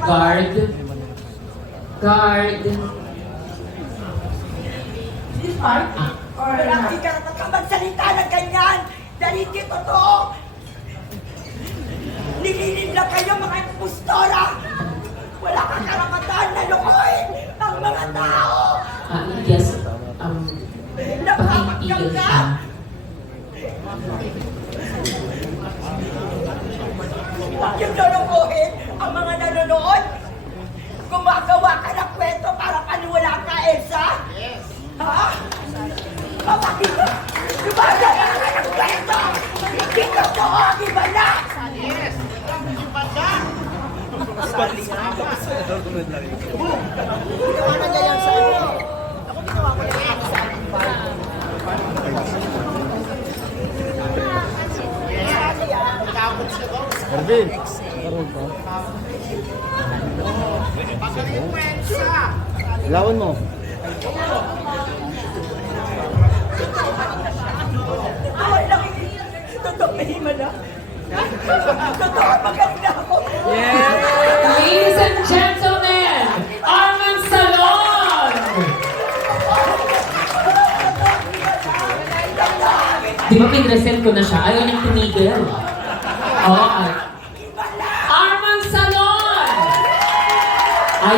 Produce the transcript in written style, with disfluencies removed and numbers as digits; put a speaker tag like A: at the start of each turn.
A: Guard. Guard.
B: This part? Or
C: Hindi ka naman magsalita ng ganyan! Dahil hindi totoo! Nililin lang kayo mga impostora! Wala kang karapatan na lukuhin ang mga tao!
A: Yes.
C: Napapagkam
A: Pakitigil
C: ka!
A: siya.
C: Huwag yung lulukuhin ang mga nanonood! Gumagawa ka ng kwento para paniwala ka, Elsa? Yes! Ha? Papakita! Gumagawa ka ng kwento! Hindi totoo ang iba na!
D: Yes! Iba na!
C: Ginawa na niya yan sa inyo. Ako ginawa ko yan sa
E: Ervin! Ilawan mo.
C: Ay, laki. Totoo, mahima na. Totoo, magaling na ako.
A: Ladies and gentlemen, Arman Salon! Di ba pinresent ko na siya? Ayaw niyang tumigil. Oo.